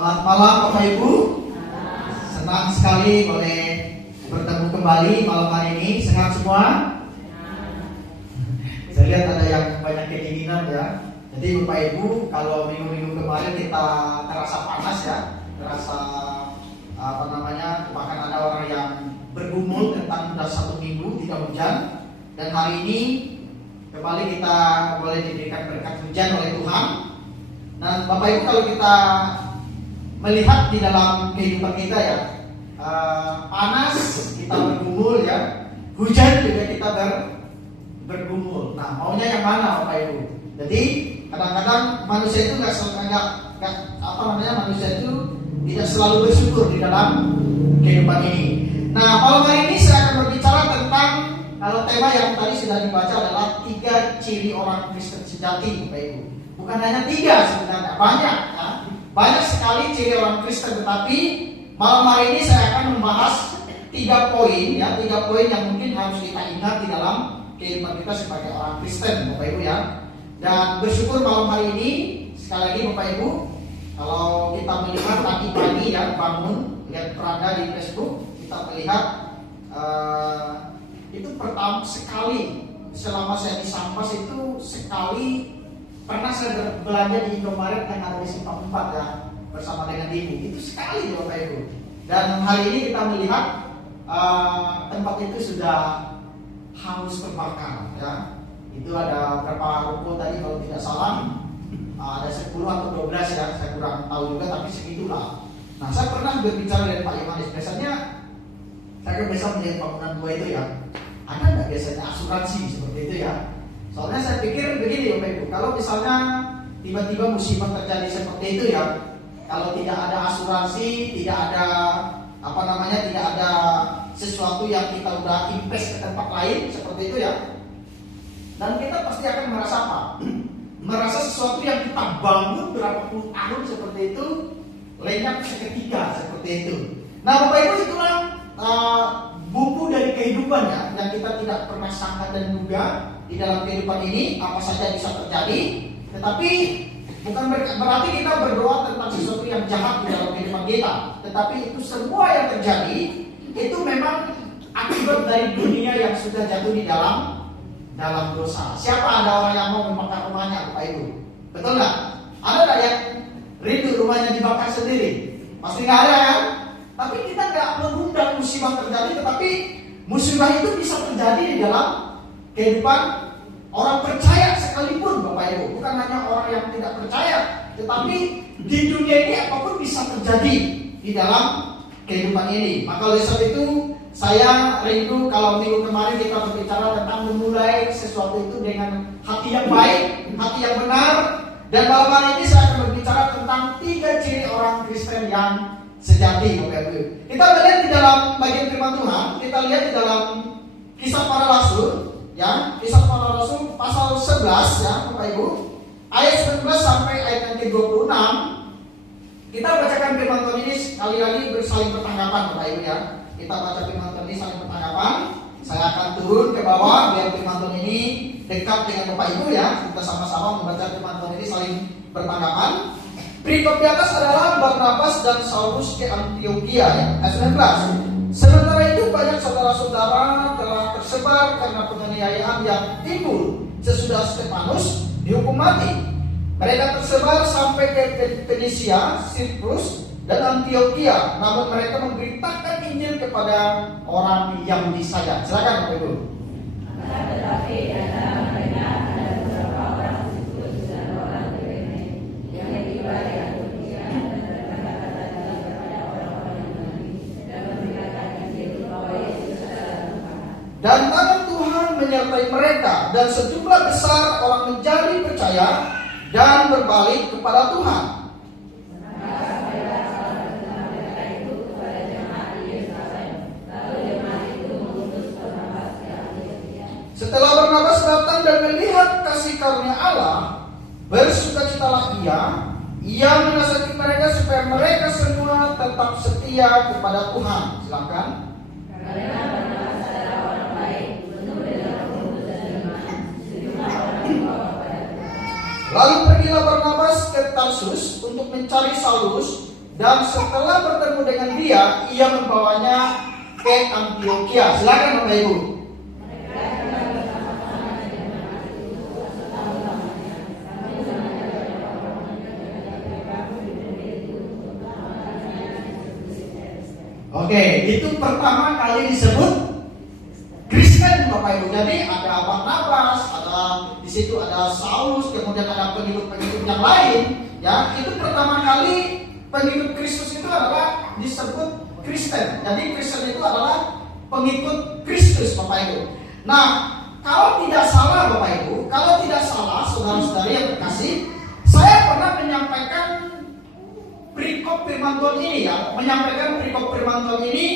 Selamat malam Bapak Ibu. Senang sekali boleh bertemu kembali malam hari ini. Sehat semua? Saya lihat ada yang banyak kedinginan ya. Jadi Bapak Ibu, kalau minggu-minggu kemarin kita terasa panas ya, terasa bahkan ada orang yang bergumul tentang sudah 1 minggu tidak hujan. Dan hari ini kembali kita boleh diberikan berkat hujan oleh Tuhan. Dan Bapak Ibu, kalau kita melihat di dalam kehidupan kita ya, panas kita bergumul ya, hujan juga kita bergumul. Nah, maunya yang mana Bapak Ibu? Jadi kadang-kadang manusia itu manusia itu tidak selalu bersyukur di dalam kehidupan ini. Nah, malam hari ini saya akan berbicara tentang, kalau tema yang tadi sudah dibaca adalah 3 ciri orang Kristen sejati Bapak Ibu. Bukan hanya 3 sebenarnya, banyak ya. Banyak sekali ciri orang Kristen, tetapi malam hari ini saya akan membahas 3 poin ya, 3 poin yang mungkin harus kita ingat di dalam kehidupan kita sebagai orang Kristen Bapak Ibu ya. Dan bersyukur malam hari ini sekali lagi Bapak Ibu, kalau kita melihat tadi pagi ya, bangun lihat beranda di Facebook, kita melihat itu pertama sekali selama saya di Sampas itu sekali pernah saya berbelanja di Indomaret yang ada di Simpang 4 ya, bersama dengan ibu. Itu sekali Bapak Ibu. Dan hari ini kita melihat tempat itu sudah hangus terbakar ya. Itu ada berapa ruko tadi kalau tidak salah, ada 10 atau 12 ya, saya kurang tahu juga, tapi segitulah. Nah, saya pernah berbicara dengan Pak Yohanes. Biasanya saya kan biasa melihat bangunan tua itu ya, ada nggak biasanya asuransi seperti itu ya? Soalnya saya pikir begini Bapak Ibu, kalau misalnya tiba-tiba musibah terjadi seperti itu ya, kalau tidak ada asuransi, tidak ada tidak ada sesuatu yang kita udah invest ke tempat lain seperti itu ya, dan kita pasti akan merasa apa? Merasa sesuatu yang kita bangun berapa puluh tahun seperti itu lenyap seketika seperti itu. Nah Bapak Ibu, itulah buku dari kehidupan ya, yang kita tidak pernah sangka dan duga di dalam kehidupan ini apa saja bisa terjadi. Tetapi bukan berarti kita berdoa tentang sesuatu yang jahat di dalam kehidupan kita, tetapi itu semua yang terjadi itu memang akibat dari dunia yang sudah jatuh di dalam dosa. Siapa ada orang yang mau membakar rumahnya Bapak Ibu? Betul nggak? Ada nggak yang rindu rumahnya dibakar sendiri? Pasti nggak ada kan? Tapi kita nggak mengundang musibah terjadi, tetapi musibah itu bisa terjadi di dalam kehidupan orang percaya sekalipun Bapak Ibu. Bukan hanya orang yang tidak percaya, tetapi di dunia ini apapun bisa terjadi di dalam kehidupan ini. Maka oleh sebab itu saya rindu kalau minggu kemarin kita berbicara tentang memulai sesuatu itu dengan hati yang baik, hati yang benar. Dan malam hari ini saya akan berbicara tentang 3 ciri orang Kristen yang sejati Bapak Ibu. Kita melihat di dalam bagian firman Tuhan, kita lihat di dalam Kisah Para Rasul ya, Kisah Para Rasul pasal 11 ya Bapak Ibu, ayat 19 sampai ayat yang ke-26. Kita bacakan firman Tuhan ini sekali lagi bersaling bertanggapan Bapak Ibu ya. Kita baca firman Tuhan ini saling bertanggapan. Saya akan turun ke bawah biar firman Tuhan ini dekat dengan Bapak Ibu ya. Kita sama-sama membaca firman Tuhan ini saling bertanggapan. Berikut di atas adalah Barnabas dan Saulus ke Antioquia ya, ayat 19. Sementara itu banyak saudara-saudara telah tersebar karena penganiayaan yang timbul sesudah Stefanus dihukum mati. Mereka tersebar sampai ke Fenisia, Siprus, dan Antioquia. Namun mereka memberitakan Injil kepada orang Yahudi saja. Silakan Bapak Ibu. Tetapi ada mereka ada beberapa orang Siprus dan orang Kirene yang tiba di Antioquia dan berkata-kata kepada orang-orang Yunani dan memberitakan Injil bahwa Yesus adalah Tuhan. Dan tangan Tuhan menyertai mereka, dan sejumlah besar orang menjadi percaya dan berbalik kepada Tuhan. Setelah Barnabas datang dan melihat kasih karunia Allah, bersukacitalah ia menasihati mereka supaya mereka semua tetap setia kepada Tuhan. Silakan. Karena Barnabas adalah orang baik, penuh dengan Roh Kudus dan iman, sejumlah orang membawa kepada Tuhan. Lalu pergilah Barnabas ke Tarsus untuk mencari Saulus, dan setelah bertemu dengan dia, ia membawanya ke Antioquia. Silakan Bapak Ibu. Oke, itu pertama kali disebut Kristen Bapak Ibu. Jadi ada Barnabas, ada di situ ada Saulus, kemudian ada pengikut-pengikut yang lain. Ya, itu pertama kali pengikut Kristus itu adalah disebut Kristen. Jadi Kristen itu adalah pengikut Kristus Bapak Ibu. Nah, kalau tidak salah Bapak Ibu, kalau tidak salah saudara-saudari yang terkasih, saya pernah menyampaikan perikop firman Tuhan ini ya, menyampaikan perikop firman Tuhan ini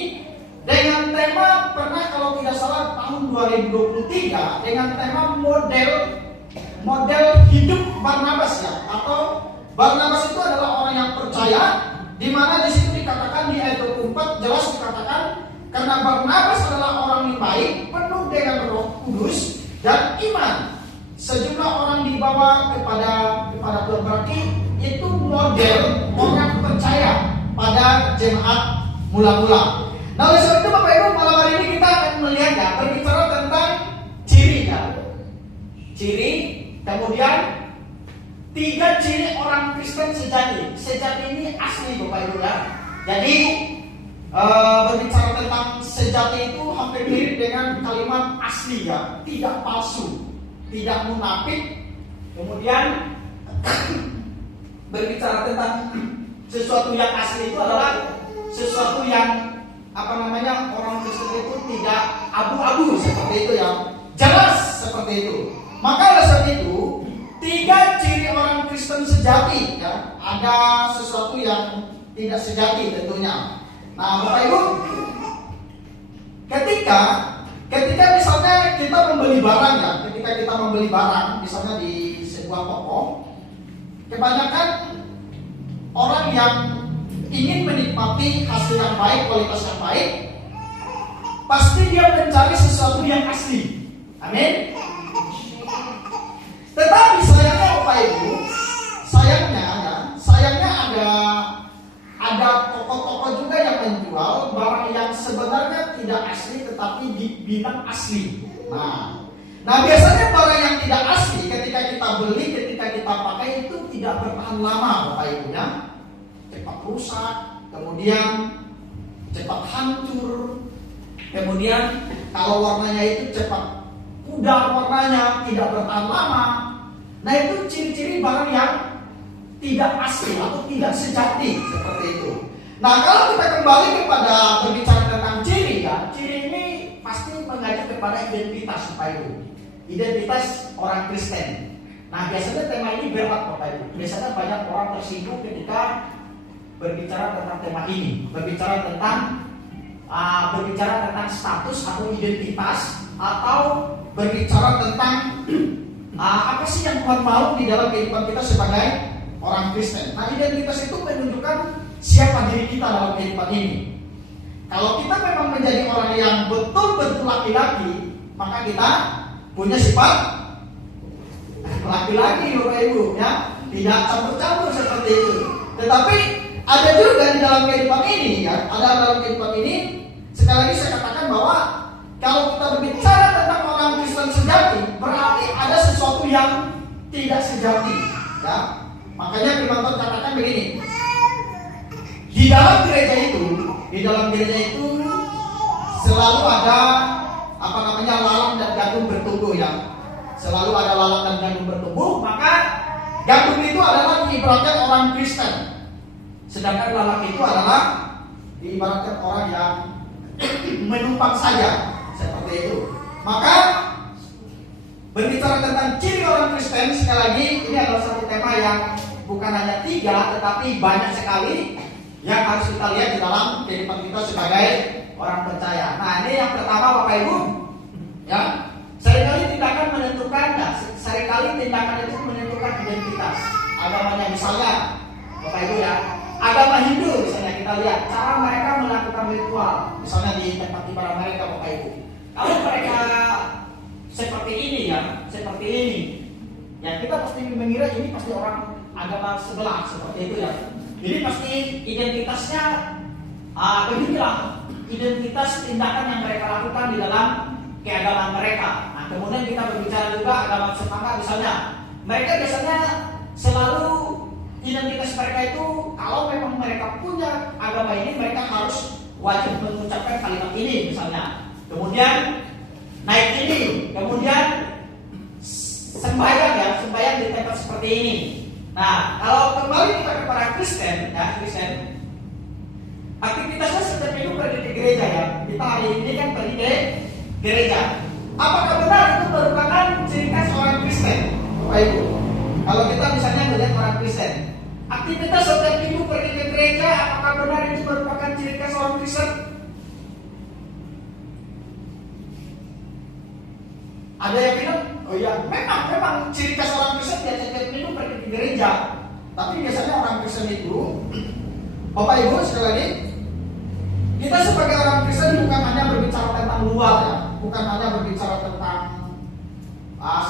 dengan tema, pernah kalau tidak salah tahun 2023, dengan tema model hidup Barnabas ya, atau Barnabas itu adalah orang yang percaya, di mana di situ dikatakan di ayat 24 jelas dikatakan karena Barnabas adalah orang yang baik, penuh dengan Roh Kudus dan iman. Sejumlah orang dibawa kepada Tuhan, berarti itu model orang percaya pada jemaat mula-mula. Nah, oleh sebab itu Bapak Ibu, malam hari ini kita akan melihat ya, berbicara tentang ciri ya. Ciri, kemudian 3 ciri orang Kristen sejati. Sejati ini asli Bapak Ibu ya. Jadi berbicara tentang sejati itu hampir mirip dengan kalimat asli ya, tidak palsu, tidak munafik. Kemudian berbicara tentang sesuatu yang asli itu adalah sesuatu yang orang Kristen itu tidak abu-abu seperti itu ya, jelas seperti itu. Maka oleh sebab itu 3 ciri orang Kristen sejati ya, ada sesuatu yang tidak sejati tentunya. Nah Bapak Ibu, ketika misalnya kita membeli barang ya, ketika kita membeli barang misalnya di sebuah toko, kebanyakan orang yang ingin menikmati hasil yang baik, kualitas yang baik, pasti dia mencari sesuatu yang asli. Amin. Tetapi sayangnya Bapak Ibu, sayangnya ada toko-toko juga yang menjual barang yang sebenarnya tidak asli tetapi dibilang asli. Nah biasanya barang yang tidak asli ketika kita beli, ketika kita pakai itu tidak bertahan lama Bapak Ibu ya. Cepat rusak, kemudian cepat hancur, kemudian kalau warnanya itu cepat pudar warnanya, tidak bertahan lama. Nah itu ciri-ciri barang yang tidak asli atau tidak sejati seperti itu. Nah kalau kita kembali kepada berbicara tentang ciri ya, ciri ini pasti mengacu kepada identitas Bapak Ibu, identitas orang Kristen. Nah biasanya tema ini berat Bapak Ibu. Biasanya banyak orang tersinggung ketika berbicara tentang tema ini, berbicara tentang status atau identitas, atau berbicara tentang apa sih yang Tuhan mau di dalam kehidupan kita sebagai orang Kristen. Nah identitas itu menunjukkan siapa diri kita dalam kehidupan ini. Kalau kita memang menjadi orang yang betul-betul laki-laki, maka kita punya sifat laki-laki Bapak Ibu ya, tidak campur-campur seperti itu. Tetapi ada juga di dalam kehidupan ini ya, sekali lagi saya katakan bahwa kalau kita berbicara tentang orang Kristen sejati, berarti ada sesuatu yang tidak sejati ya. Makanya firman Tuhan katakan begini, di dalam gereja itu selalu ada lalang dan gandum bertumbuh ya. Selalu ada lalang dan gandum bertumbuh, maka gandum itu adalah diibaratkan orang Kristen, sedangkan lalang itu adalah diibaratkan orang yang menumpang saja, seperti itu. Maka berbicara tentang ciri orang Kristen, sekali lagi ini adalah satu tema yang bukan hanya 3 tetapi banyak sekali yang harus kita lihat di dalam kehidupan kita sebagai orang percaya. Nah ini yang pertama Bapak Ibu ya, seringkali tindakan itu menentukan identitas agamanya. Misalnya Bapak Ibu ya, agama Hindu misalnya kita lihat cara mereka melakukan ritual, misalnya di tempat ibadah mereka Bapak Ibu. Kalau mereka seperti ini ya kita pasti mengira ini pasti orang agama sebelah seperti itu ya. Ini pasti identitasnya beginilah, identitas tindakan yang mereka lakukan di dalam keagamaan mereka. Nah, kemudian kita berbicara juga agama sepakat misalnya. Mereka biasanya selalu identitas mereka itu, kalau memang mereka punya agama ini, mereka harus wajib mengucapkan kalimat ini misalnya. Kemudian naik ini, kemudian sembahyang ya, sembahyang di tempat seperti ini. Nah, kalau kembali kita kepada Kristen, ya Kristen, aktivitasnya setiap minggu pergi ke gereja ya. Kita hari ini kan pergi ke gereja. Apakah benar itu merupakan ciri khas orang Kristen, Bapak Ibu? Kalau kita misalnya melihat orang Kristen, aktivitas setiap minggu pergi ke gereja, apakah benar itu merupakan ciri khas orang Kristen? Ada yang bilang, oh ya, memang ciri khas orang Kristen ya setiap minggu pergi ke gereja. Tapi biasanya orang Kristen itu, Bapak Ibu sekali lagi, kita sebagai orang Kristen bukan hanya berbicara tentang luar ya, bukan hanya berbicara tentang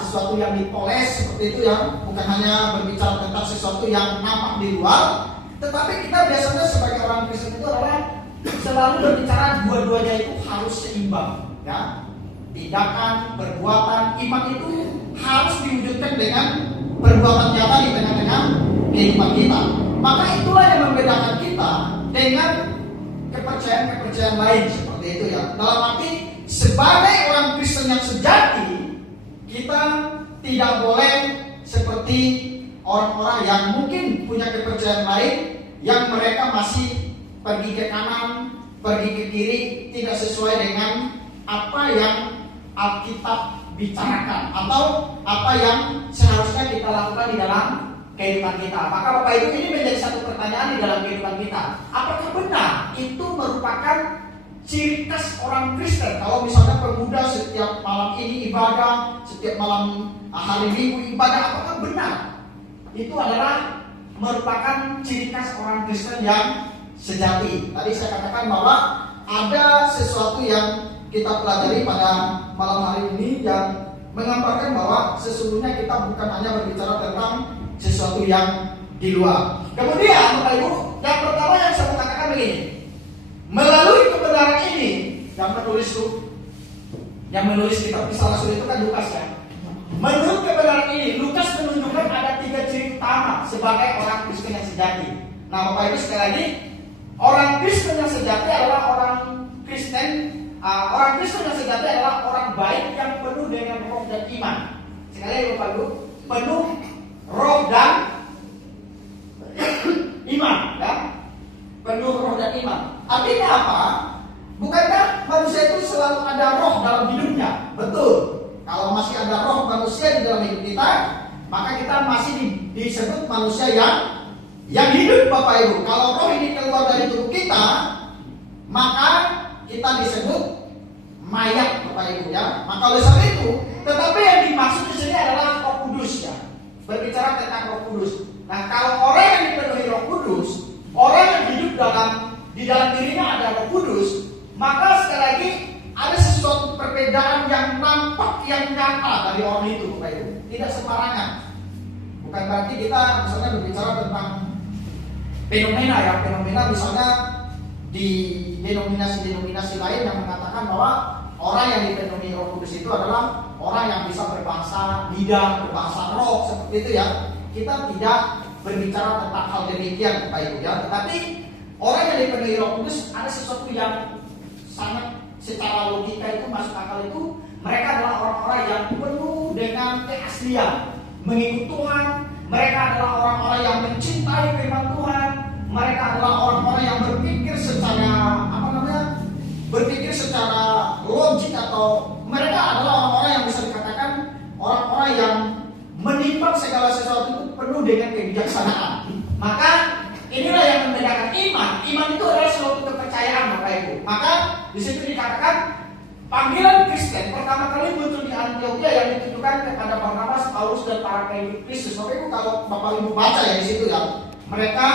sesuatu yang dipoles seperti itu ya, bukan hanya berbicara tentang sesuatu yang nampak di luar, tetapi kita biasanya sebagai orang Kristen itu adalah selalu berbicara dua-duanya itu harus seimbang ya. Tindakan, perbuatan, iman itu harus diwujudkan dengan perbuatan nyata di tengah-tengah kehidupan kita. Maka itulah yang membedakan kita dengan kepercayaan-kepercayaan lain seperti itu ya. Dalam arti sebagai orang Kristen yang sejati, kita tidak boleh seperti orang-orang yang mungkin punya kepercayaan lain yang mereka masih pergi ke kanan, pergi ke kiri, tidak sesuai dengan apa yang Alkitab bicarakan atau apa yang seharusnya kita lakukan di dalam kehidupan kita. Maka Bapak Ibu, ini menjadi satu pertanyaan di dalam kehidupan kita. Apakah benar itu merupakan ciri khas orang Kristen? Kalau misalnya pemuda setiap malam ini ibadah, setiap malam hari Minggu ibadah, apakah benar itu adalah merupakan ciri khas orang Kristen yang sejati? Tadi saya katakan bahwa ada sesuatu yang kita pelajari pada malam hari ini yang menggambarkan bahwa sesungguhnya kita bukan hanya berbicara tentang sesuatu yang di luar. Kemudian Bapak Ibu, yang pertama yang saya mau katakan begini, melalui kebenaran ini yang menulis kitab Kisah Rasul itu kan Lukas ya. Menurut kebenaran ini, Lukas menunjukkan ada 3 ciri utama sebagai orang Kristen yang sejati. Nah Bapak Ibu sekali lagi, orang Kristen yang sejati adalah orang Kristen yang sejati adalah orang baik yang penuh dengan roh dan iman. Sekali lagi Bapak Ibu, penuh roh dan iman ya. Penuh roh dan iman. Artinya apa? Bukankah manusia itu selalu ada roh dalam hidupnya? Betul. Kalau masih ada roh manusia di dalam hidup kita, maka kita masih disebut manusia yang hidup Bapak Ibu. Kalau roh ini keluar dari tubuh kita, maka kita disebut mayat Bapak Ibu ya. Maka oleh sebab itu, tetapi yang dimaksud di sini adalah Roh Kudus ya. Berbicara tentang Roh Kudus. Nah, kalau orang yang dipenuhi Roh Kudus, orang yang hidup di dalam dirinya ada Roh Kudus, maka sekali lagi ada sesuatu perbedaan yang nampak, yang nyata dari orang itu Bapak Ibu. Tidak sembarangan. Bukan berarti kita misalnya berbicara tentang fenomena ya. Fenomena misalnya di denominasi-denominasi lain yang mengatakan bahwa orang yang dipenuhi Roh Kudus itu adalah orang yang bisa berbahasa lidah, berbahasa roh, seperti itu ya. Kita tidak berbicara tentang hal demikian Bapak Ibu ya. Tetapi orang yang dipenuhi Roh Kudus ada sesuatu yang sangat secara logika itu masuk akal itu. Mereka adalah orang-orang yang penuh dengan keaslian mengikut Tuhan. Mereka adalah orang-orang yang mencintai firman Tuhan. Mereka adalah orang-orang yang berpikir secara logik, atau mereka adalah orang-orang yang bisa dikatakan orang-orang yang menimbang segala sesuatu itu penuh dengan kebijaksanaan. Maka inilah yang membedakan iman. Iman itu adalah suatu kepercayaan Bapak Ibu. Maka di situ dikatakan panggilan Kristen pertama kali muncul di Antioquia yang ditujukan kepada Barnabas, Paulus dan para pengikut Kristus. Bapak Ibu kalau Bapak Ibu baca ya di situ ya, mereka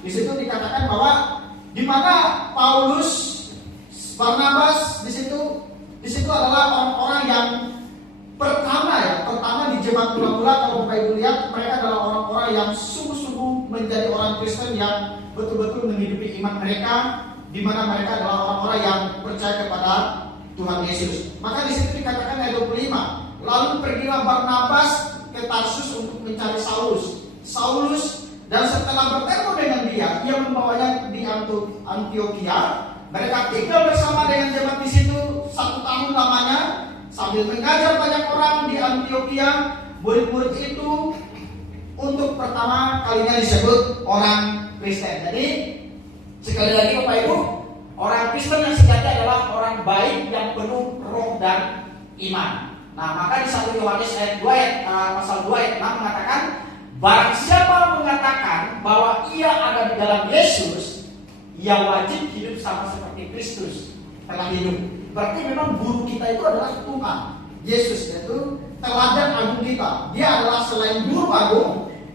di situ dikatakan bahwa di mana Paulus, Barnabas di situ adalah orang-orang yang pertama di jemaat mula-mula. Kalau Bapak Ibu lihat, mereka adalah orang-orang yang sungguh-sungguh menjadi orang Kristen yang betul-betul menghidupi iman mereka, di mana mereka adalah orang-orang yang percaya kepada Tuhan Yesus. Maka di situ dikatakan ayat 25, lalu pergilah Barnabas ke Tarsus untuk mencari Saulus, dan setelah bertemu dengan dia, ia membawanya di Antioquia. Mereka tinggal bersama dengan jemaat di situ 1 tahun lamanya, sambil mengajar banyak orang di Antioquia. Murid-murid itu untuk pertama kalinya disebut orang Kristen. Jadi sekali lagi Bapak Ibu, orang Kristen yang sejati adalah orang baik yang penuh roh dan iman. Nah, maka di 1 Yohanes pasal 2 ayat 6 mengatakan, barang siapa mengatakan bahwa ia ada di dalam Yesus, ia wajib hidup sama seperti Kristus telah hidup. Berarti memang guru kita itu adalah Tuhan Yesus, yaitu teladan agung kita. Dia adalah selain guru agung,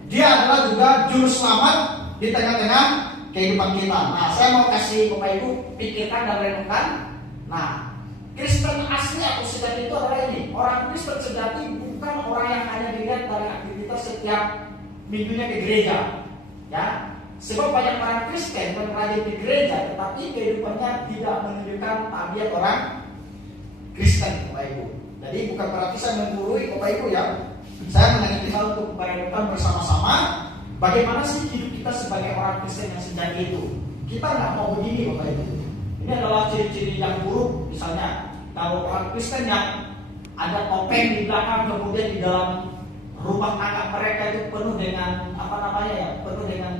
dia adalah juga juru selamat di tengah-tengah kehidupan kita. Nah, saya mau kasih Bapak Ibu pikirkan dan renungkan. Nah, Kristen asli atau sejati itu adalah ini. Orang Kristen sejati bukan orang yang hanya dilihat dari aktivitas setiap minggunya ke gereja, ya. Sebab banyak orang Kristen yang rajin di gereja, tetapi kehidupannya tidak menunjukkan tabiat orang Kristen, Bapak Ibu. Jadi bukan berarti saya menggurui Bapak Ibu ya. Saya mengajak kita untuk merenungkan bersama-sama bagaimana sih hidup kita sebagai orang Kristen yang sejati itu. Kita nggak mau begini Bapak Ibu. Ini adalah ciri-ciri yang buruk. Misalnya kalau orang Kristen yang ada topeng di belakang, kemudian di dalam rumah tangga mereka itu penuh dengan penuh dengan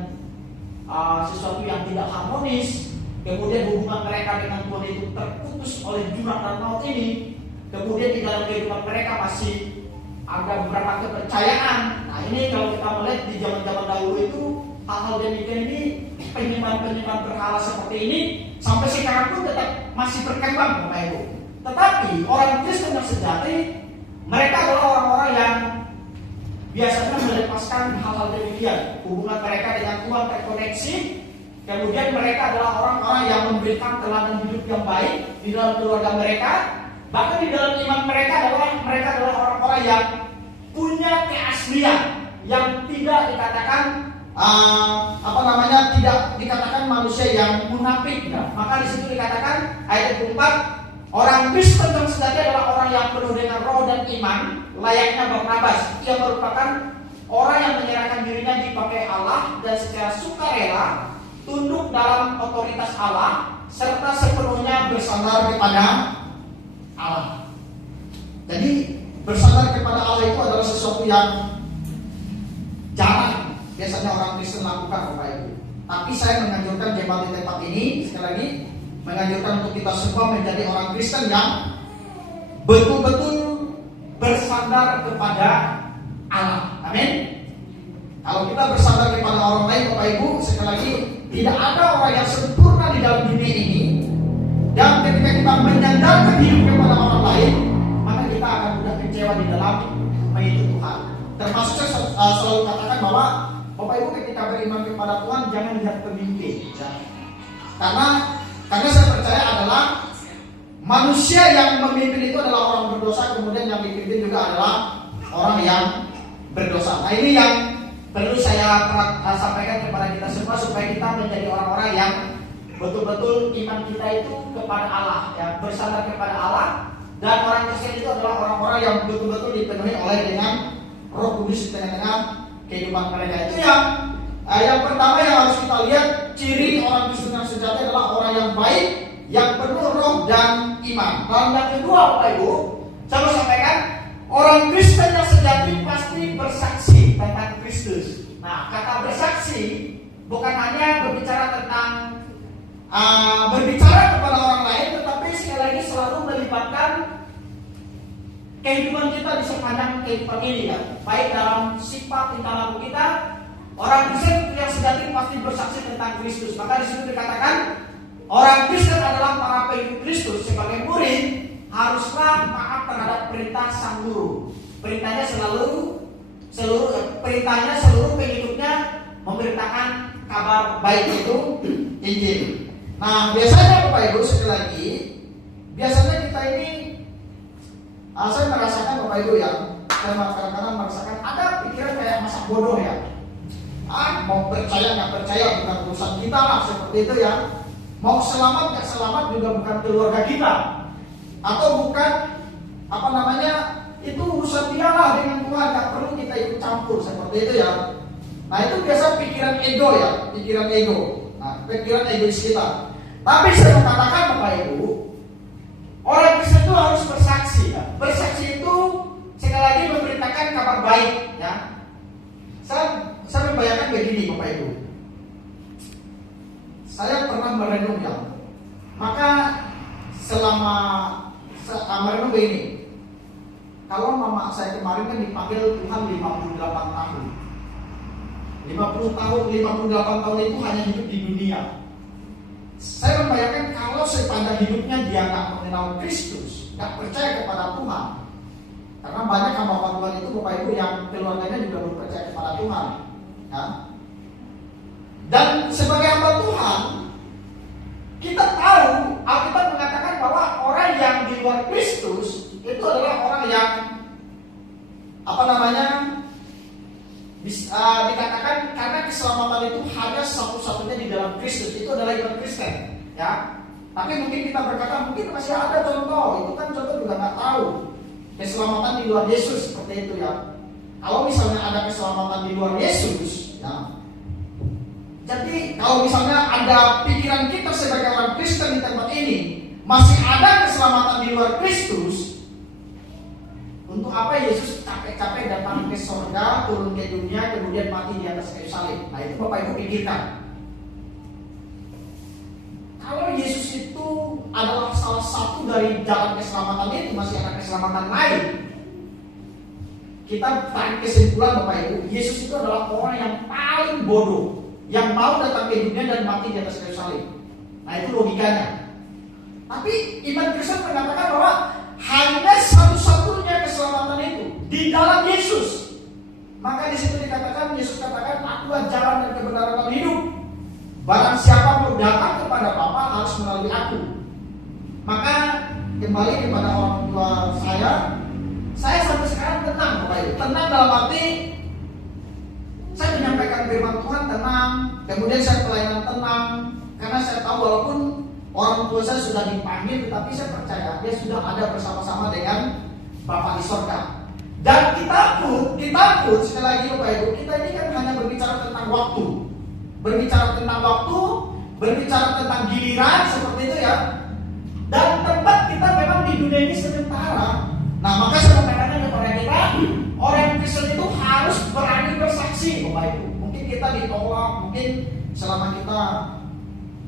sesuatu yang tidak harmonis. Kemudian hubungan mereka dengan Tuhan itu terputus oleh jurang dan maut ini. Kemudian di dalam kehidupan mereka masih ada beberapa kepercayaan. Nah, ini kalau kita melihat di zaman-zaman dahulu itu hal-hal demikian ini, penyembahan-penyembahan berhala seperti ini sampai sekarang pun tetap masih berkembang Bapak Ibu. Tetapi orang Kristen yang sejati, mereka adalah orang-orang yang biasanya melepaskan hal-hal demikian. Hubungan mereka dengan Tuhan terkoneksi. Kemudian mereka adalah orang-orang yang memberikan teladan hidup yang baik di dalam keluarga mereka. Bahkan di dalam iman mereka adalah orang-orang yang punya keaslian, yang tidak dikatakan tidak dikatakan manusia yang munafik. Ya. Maka di situ dikatakan ayat 24, orang Kristen yang sejati adalah orang yang penuh dengan roh dan iman, layaknya Barnabas. Ia merupakan orang yang menyerahkan dirinya dipakai Allah dan secara sukarela tunduk dalam otoritas Allah serta sepenuhnya bersandar kepada Allah. Jadi bersandar kepada Allah itu adalah sesuatu yang jarang biasanya orang Kristen lakukan Bapak Ibu. Tapi saya menganjurkan jemaat di tempat ini sekali lagi menganjurkan untuk kita semua menjadi orang Kristen yang betul-betul bersandar kepada Allah. Amin. Kalau kita bersandar kepada orang lain Bapak Ibu, sekali lagi tidak ada orang yang sempurna di dalam dunia ini. Dan ketika kita menyandarkan hidup kepada orang lain, maka kita akan mudah kecewa di dalam mengikuti Tuhan. Termasuk saya selalu katakan bahwa Bapak Ibu ketika beriman kepada Tuhan jangan lihat pemimpin. Karena saya percaya adalah manusia yang memimpin itu adalah orang berdosa, kemudian yang dipimpin juga adalah orang yang berdosa. Nah, ini yang perlu saya sampaikan kepada kita semua supaya kita menjadi orang-orang yang betul-betul iman kita itu kepada Allah, ya, bersandar kepada Allah. Dan orang Kristen itu adalah orang-orang yang betul-betul dipenuhi oleh dengan Roh Kudus di tengah-tengah kehidupan mereka. Itu yang pertama yang harus kita lihat, ciri orang Kristen yang sejati adalah orang yang baik, yang penuh roh dan iman. Dan yang kedua Bapak Ibu, saya mau sampaikan, orang Kristen yang sejati pasti bersaksi tentang Kristus. Nah, kata bersaksi bukan hanya berbicara tentang berbicara kepada orang lain, tetapi sekali lagi selalu melibatkan kehidupan kita di sepanjang kehidupan ini, ya. Baik dalam sifat tingkah laku kita, orang Kristen yang sejati pasti bersaksi tentang Kristus. Maka di situ dikatakan orang Kristen adalah para pengikut Kristus. Sebagai murid haruslah taat terhadap perintah sang guru. Perintahnya seluruh pengikutnya memberitakan kabar baik itu Injil. Nah, biasanya Bapak Ibu sekali lagi, biasanya kita ini saya merasakan Bapak Ibu ya, saya kadang-kadang merasakan ada pikiran kayak masa bodoh ya. Mau percaya nggak percaya bukan urusan kita lah, seperti itu ya. Mau selamat nggak selamat juga bukan keluarga kita, atau bukan apa namanya, itu urusan dia lah dengan Tuhan, nggak perlu kita ikut campur, seperti itu ya. Nah itu biasa pikiran ego ya, pikiran ego. Nah, pikiran egois kita. Tapi saya mau katakan Bapak Ibu, orang Kristen itu harus bersaksi ya. Bersaksi itu sekali lagi memberitakan kabar baik ya. Saya membayangkan begini Bapak Ibu. Saya pernah merenung ya. Maka selama merenung begini. Kalau mama saya kemarin kan dipanggil Tuhan 58 tahun. 58 tahun itu hanya hidup di dunia. Saya membayangkan kalau sepanjang hidupnya dia nggak mengenal Kristus, nggak percaya kepada Tuhan. Karena banyak hamba Tuhan itu Bapak Ibu yang keluarganya juga belum percaya kepada Tuhan. Ya. Dan sebagai hamba Tuhan, kita tahu Alkitab mengatakan bahwa orang yang di luar Kristus itu adalah orang yang apa namanya, dikatakan karena keselamatan itu hanya satu-satunya di dalam Kristus, itu adalah iman Kristen ya. Tapi mungkin kita berkata mungkin masih ada contoh, itu kan contoh juga nggak tahu keselamatan di luar Yesus, seperti itu ya. Kalau misalnya ada keselamatan di luar Yesus ya, jadi kalau misalnya ada pikiran kita sebagai orang Kristen di tempat ini masih ada keselamatan di luar Kristus, untuk apa Yesus capek-capek datang ke surga, turun ke dunia, kemudian mati di atas kayu salib? Nah itu Bapak Ibu pikirkan. Kalau Yesus itu adalah salah satu dari jalan keselamatan itu, masih ada keselamatan lain. Kita tarik kesimpulan Bapak Ibu, Yesus itu adalah orang yang paling bodoh, yang mau datang ke dunia dan mati di atas kayu salib. Nah itu logikanya. Tapi iman Kristen mengatakan bahwa hanya satu-satunya keselamatan itu di dalam Yesus. Maka di situ dikatakan, Yesus katakan, akulah jalan dan kebenaran dan hidup. Barang siapa mau datang kepada Bapa harus melalui aku. Maka kembali kepada orang tua saya sampai sekarang tenang Bapak Ibu. Tenang dalam arti saya menyampaikan firman Tuhan tenang, kemudian saya pelayanan tenang, karena saya tahu walaupun orang tua saya sudah dipanggil, tetapi saya percaya dia sudah ada bersama-sama dengan Bapa di sorga. Dan kita pun sekali lagi Bapak Ibu, kita ini kan hanya berbicara tentang waktu, berbicara tentang giliran, seperti itu ya. Dan tempat kita memang di dunia ini sementara. Nah maka saya mengatakan kepada kita, orang Kristen itu harus berani bersaksi Bapak Ibu. Mungkin kita ditolak, mungkin selama kita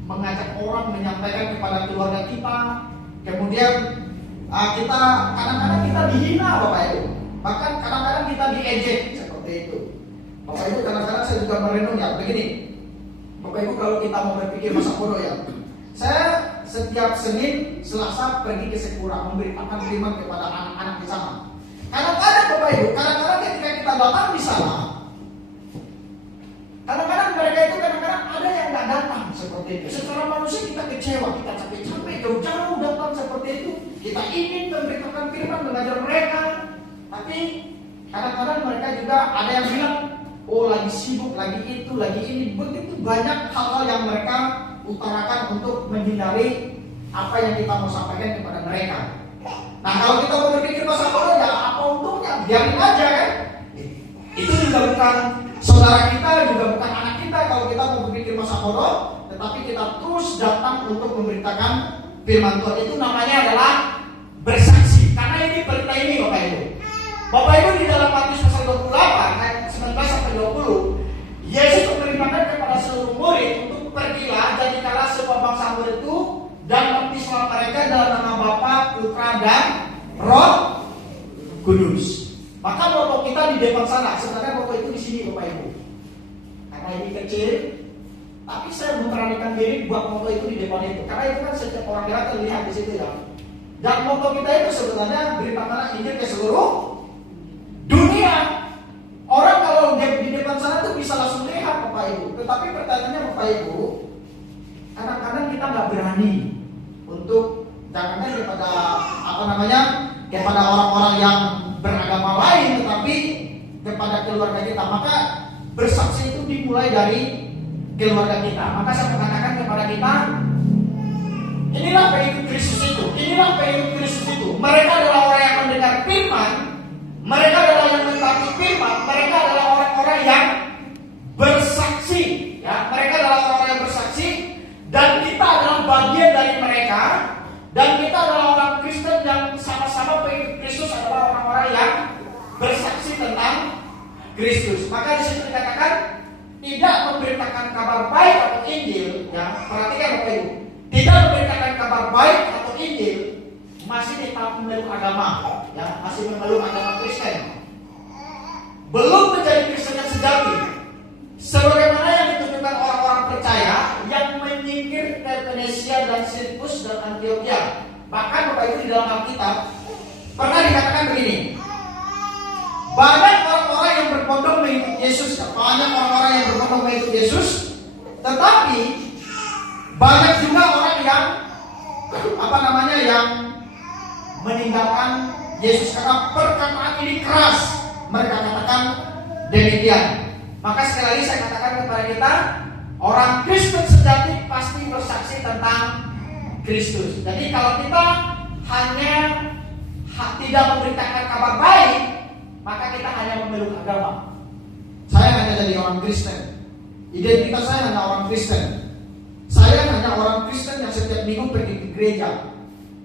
mengajak orang, menyampaikan kepada keluarga kita, kemudian kita kadang-kadang kita dihina Bapak Ibu, bahkan kadang-kadang kita diejek, seperti itu Bapak Ibu. Kadang-kadang saya juga merenung ya begini Bapak Ibu, kalau kita mau berpikir masa bodoh ya, saya setiap Senin Selasa pergi ke Sekura memberitakan firman kepada anak-anak di sana. Kadang-kadang Bapak Ibu, kadang-kadang ketika kita datang di sana, kadang-kadang mereka itu ada yang nggak datang, seperti itu. Secara manusia kita kecewa, kita capek-capek jauh-jauh datang seperti itu. Kita ingin memberitakan firman, mengajar mereka, tapi kadang-kadang mereka juga ada yang bilang, oh lagi sibuk, lagi itu, lagi ini. Begitu banyak hal-hal yang mereka utarakan untuk menghindari apa yang kita mau sampaikan kepada mereka. Nah kalau kita mau berpikir masa bodoh ya apa untungnya, biarin aja kan. Itu juga bukan saudara kita, juga bukan anak kita. Kalau kita mau berpikir masa bodoh, tetapi kita terus datang untuk memberitakan firman Tuhan, itu namanya adalah bersaksi. Karena ini berita ini Bapak Ibu. Bapak Ibu di dalam Matius pasal 28 ayat 19 sampai 20, Yesus memerintahkan kepada seluruh murid untuk pergilah, jadikanlah semua bangsa murid itu dan baptislah mereka dalam nama Bapa, Putra dan Roh Kudus. Maka moto kita di depan sana, sebenarnya moto itu di sini Bapak Ibu. Karena ini kecil, tapi saya memberanikan diri buat moto itu di depan itu. Karena itu kan setiap orang kita terlihat di situ ya. Dan moto kita itu sebenarnya beritakanlah Injil ke seluruh dunia. Orang kalau di depan sana tuh bisa langsung lihat Bapak Ibu. Tetapi pertanyaannya Bapak Ibu, kadang-kadang kita nggak berani untuk jangankan kepada orang-orang yang beragama lain, tetapi kepada keluarga kita. Maka bersaksi itu dimulai dari keluarga kita. Maka saya mengatakan kepada kita, inilah pengikut Kristus itu. Inilah pengikut Kristus itu. Mereka adalah orang yang mendengar firman. Mereka adalah yang mentaati firman. Mereka adalah orang-orang yang bersaksi. Ya, mereka adalah orang-orang yang bersaksi. Dan kita adalah bagian dari mereka. Dan kita adalah orang Kristen yang sama-sama pengikut Kristus adalah orang-orang yang bersaksi tentang Kristus. Maka di situ dikatakan tidak memberitakan kabar baik atau Injil. Ya, perhatikan Bapak Ibu. Tidak memberitakan kabar baik atau Injil masih tetap memeluk agama, ya, masih memeluk agama Kristen. Belum menjadi Kristen yang sejati. Sebagaimana yang ditunjukkan orang-orang percaya yang menyingkir ke Venesia dan Sirkus dan Antioquia. Bahkan Bapak Ibu di dalam Alkitab pernah dikatakan begini. Banyak orang-orang yang berbondong mengikut Yesus, banyak orang-orang yang berbondong mengikut Yesus, tetapi banyak juga orang yang yang meninggalkan Yesus karena perkataan ini keras. Mereka katakan demikian. Maka sekali lagi saya katakan kepada kita, orang Kristen sejati pasti bersaksi tentang Kristus. Jadi kalau kita hanya tidak memberitakan kabar baik, maka kita hanya memeluk agama. Saya hanya jadi orang Kristen. Identitas saya hanya orang Kristen. Saya hanya orang Kristen yang setiap minggu pergi ke gereja.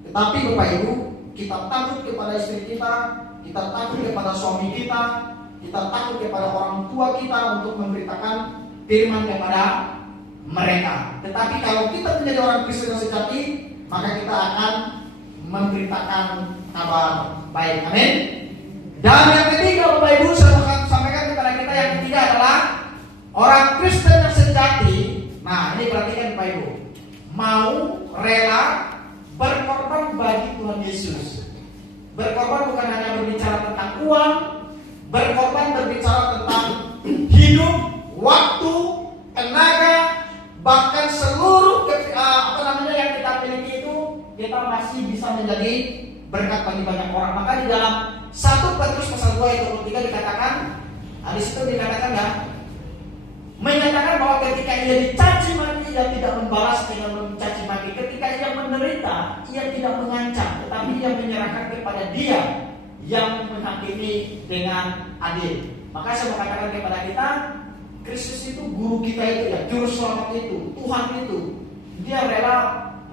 Tetapi Bapak Ibu, kita takut kepada istri kita takut kepada suami kita takut kepada orang tua kita untuk memberitakan firman kepada mereka. Tetapi kalau kita menjadi orang Kristen yang sejati, maka kita akan memberitakan kabar baik. Amin. Dan yang ketiga Bapak Ibu, saya akan sampaikan kepada kita, yang ketiga adalah orang Kristen yang sejati. Nah, ini perhatikan Bapak Ibu, mau rela berkorban bagi Tuhan Yesus. Berkorban bukan hanya berbicara tentang uang, berkorban berbicara tentang hidup, waktu, tenaga, bahkan seluruh yang kita miliki itu kita masih bisa menjadi berkat bagi banyak orang. Maka di dalam 1 Petrus pasal 2 ayat 23 dikatakan, di situ dikatakan ya, menyatakan bahwa ketika ia dicaci maki, ia tidak membalas dengan mencaci maki. Ketika ia menderita, ia tidak mengancam, tetapi ia menyerahkan kepada Dia yang menghakimi dengan adil. Maka saya mau katakan kepada kita, Kristus itu guru kita itu ya, juru selamat itu, Tuhan itu. Dia rela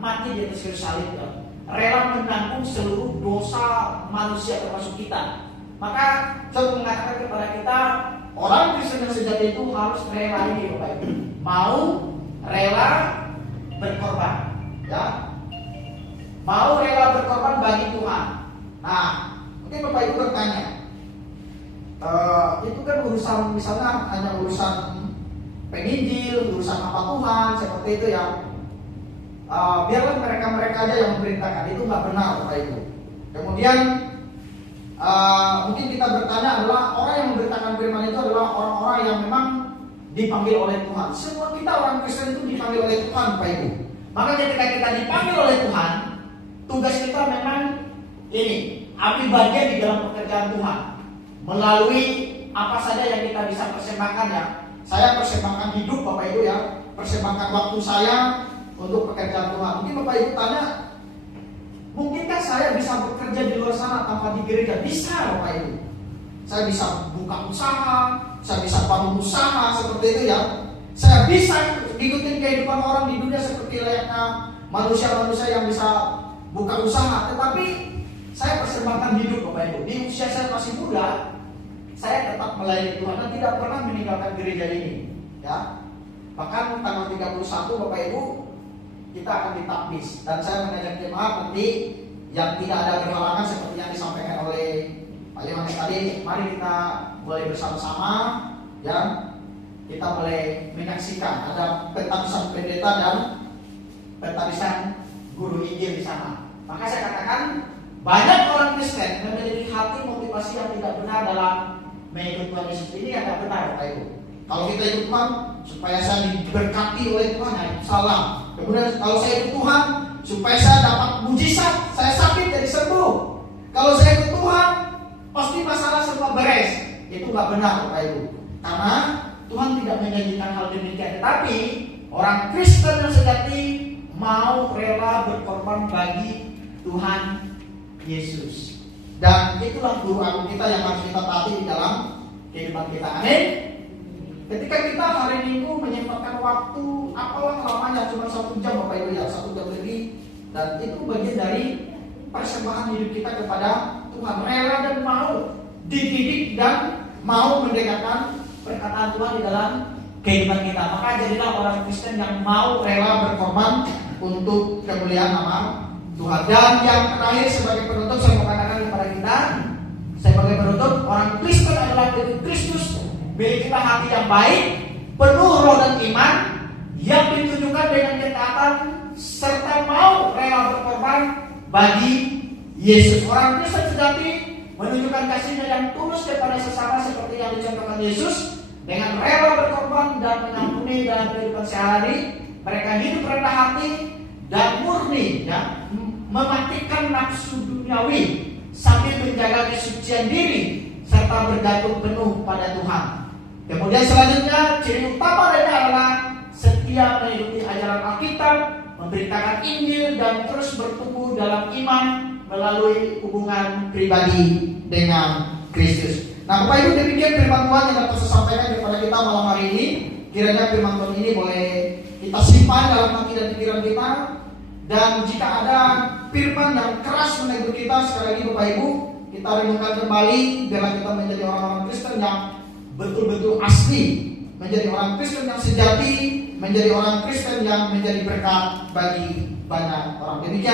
mati di atas kayu salib ya, rela menanggung seluruh dosa manusia termasuk kita. Maka saya mengatakan kepada kita, orang Kristen yang sejati itu harus rela ini Bapak Ibu. Mau rela berkorban, ya. Mau rela berkorban bagi Tuhan. Nah, mungkin Bapak Ibu bertanya, itu kan urusan, misalnya hanya urusan penginjil, urusan apa Tuhan, seperti itu ya. Biarlah mereka aja yang memerintahkan. Itu nggak benar Bapak Ibu. Kemudian mungkin kita bertanya adalah orang yang memberitakan firman itu adalah orang-orang yang memang dipanggil oleh Tuhan. Semua kita orang Kristen itu dipanggil oleh Tuhan Bapak Ibu. Maka ketika kita dipanggil oleh Tuhan, tugas kita memang ini, ambil bagian di dalam pekerjaan Tuhan. Melalui apa saja yang kita bisa persembahkan ya. Saya persembahkan hidup Bapak Ibu ya, persembahkan waktu saya untuk pekerjaan Tuhan. Mungkin Bapak Ibu tanya, mungkinkah saya bisa bekerja di luar sana tanpa di gereja? Bisa Bapak Ibu. Saya bisa buka usaha, saya bisa bangun usaha seperti itu ya. Saya bisa ikutin kehidupan orang di dunia seperti layaknya manusia-manusia yang bisa buka usaha. Tetapi saya persembahkan hidup Bapak Ibu. Di usia saya masih muda, saya tetap melayani Tuhan dan tidak pernah meninggalkan gereja ini ya. Bahkan tanggal 31 Bapak Ibu kita akan ditakbis, dan saya mengajak jemaat nanti yang tidak ada berhalangan seperti yang disampaikan oleh Pak Yohanes tadi, mari kita boleh bersama-sama ya, kita boleh menyaksikan ada pentabisan pendeta dan pentabisan guru Injil di sana. Maka saya katakan banyak orang Kristen memiliki hati motivasi yang tidak benar dalam mengikut Tuhan Yesus. Ini yang tidak benar Bapak Ibu. Kalau kita ikut Tuhan supaya saya diberkati oleh Tuhan, ya salah. Kemudian kalau saya ikut Tuhan supaya saya dapat mujizat, saya sakit jadi sembuh. Kalau saya ikut Tuhan pasti masalah semua beres. Itu nggak benar Bapak Ibu. Karena Tuhan tidak menjanjikan hal demikian. Tetapi orang Kristen yang sejati mau rela berkorban bagi Tuhan Yesus. Dan itulah guru agung kita yang harus kita taati di dalam kehidupan kita. Amin. Ketika kita hari Minggu menyempatkan waktu, apalah lamanya cuma 1 jam Bapak Ibu ya, 1 jam lebih, dan itu bagian dari persembahan hidup kita kepada Tuhan, rela dan mau dididik dan mau mendengarkan perkataan Tuhan di dalam kehidupan kita. Maka jadilah orang Kristen yang mau rela berkorban untuk kemuliaan nama Tuhan. Dan yang terakhir sebagai penutup saya mau katakan kepada kita, sebagai penutup, orang Kristen adalah Kristus. Milikilah hati yang baik, penuh roh dan iman, yang ditunjukkan dengan ketaatan serta mau rela berkorban bagi Yesus. Orang Kristen sejati menunjukkan kasihnya yang tulus kepada sesama seperti yang dicontohkan Yesus, dengan rela berkorban dan mengampuni dalam kehidupan sehari-hari. Mereka hidup rendah hati dan murni, ya, mematikan nafsu duniawi sambil menjaga kesucian diri serta bergantung penuh pada Tuhan. Kemudian selanjutnya, ciri utama mereka adalah setia mengikuti ajaran Alkitab, memberitakan Injil, dan terus bertumbuh dalam iman melalui hubungan pribadi dengan Kristus. Nah, Bapak Ibu, demikian firman Tuhan yang dapat saya sampaikan kepada kita malam hari ini. Kiranya firman Tuhan ini boleh kita simpan dalam hati dan pikiran kita. Dan jika ada firman yang keras menegur kita, sekali lagi Bapak Ibu, kita renungkan kembali biarlah kita menjadi orang-orang Kristen yang betul-betul asli, menjadi orang Kristen yang sejati, menjadi orang Kristen yang menjadi berkat bagi banyak orang. Demikian.